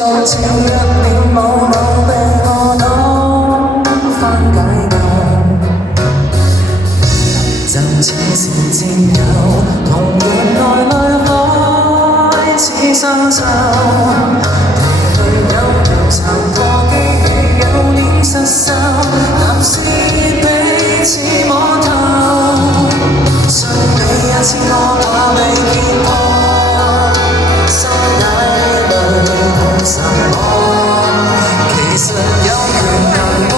作似約了某某被我當番解救，就似是戰友，同樣來來開始相奏。對有調查過機器有點失手，但是彼此摸透，信你也似我怕被揭破，心底裏痛什麼？其實有權難過，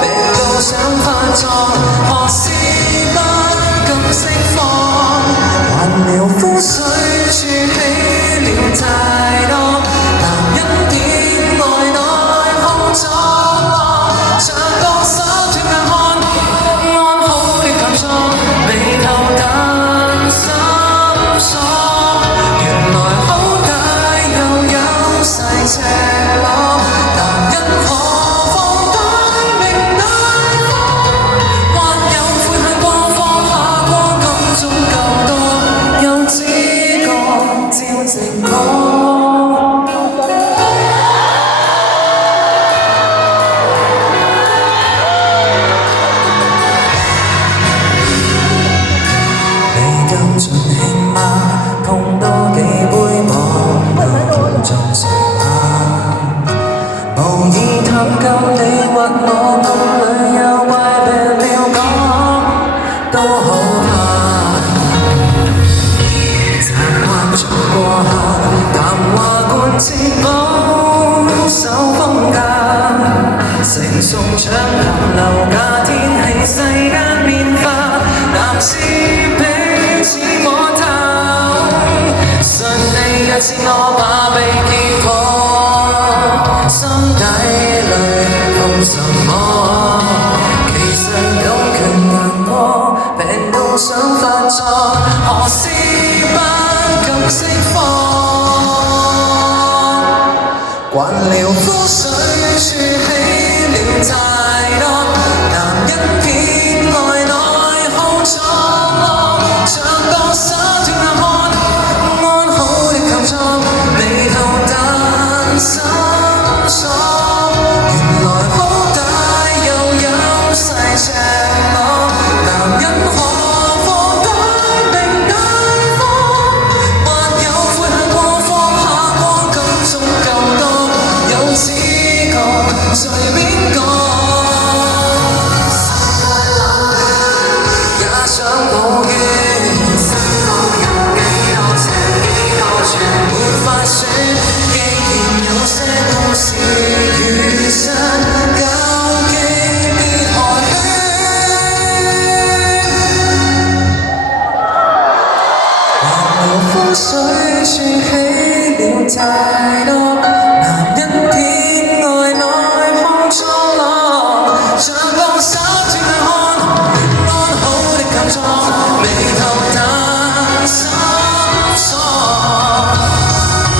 病到想發作，何時不敢釋放？還療膚水儲起了太多，男人點愛內耗作惡，像個灑脱硬漢，安好的感觸，眉頭但心鎖，原來好歹又有細赤裸，男人何況大名大方，還有悔恨過放下過感觸夠多，又只覺照直講。未夠盡興嗎？碰多幾杯望有同做成嗎？無意探究你或我肚裏有怪病了講都好怕，習慣做過客，談話貫徹保守風格，成熟長談樓價天氣世間變化，男士彼此摸透，信你若是我怕被揭破，心底裏痛什麼？其實有權難過，病到想發作，何時不敢釋放？慣了膚水儲起了太多，男人偏愛內耗作惡，像個灑脱硬漢，安好的構作，眉頭但心鎖，原來好歹又有細赤裸，男人何況大名大方，還有悔恨過放下過感觸夠多，又只覺隨便講，也想抱怨，世道有幾多情幾多全沒法選，既然有些故事與身究竟別寒暄，還療膚水儲起了太多，男人偏愛內耗作惡，像個灑脱硬漢，安好的構作，眉頭但心鎖，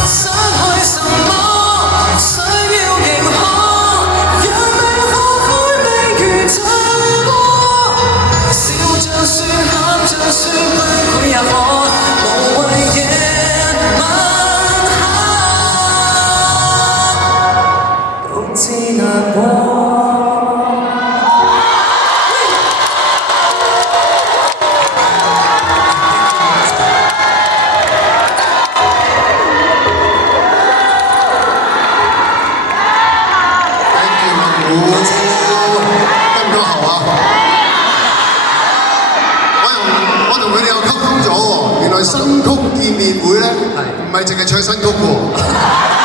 失去什麼？需要認可，讓你學會未如這麼，笑着說喊着說崩潰也可，無謂野蠻下，獨自難過。我同佢哋又溝通咗喎，原來新曲見面會咧，唔係淨係唱新曲喎。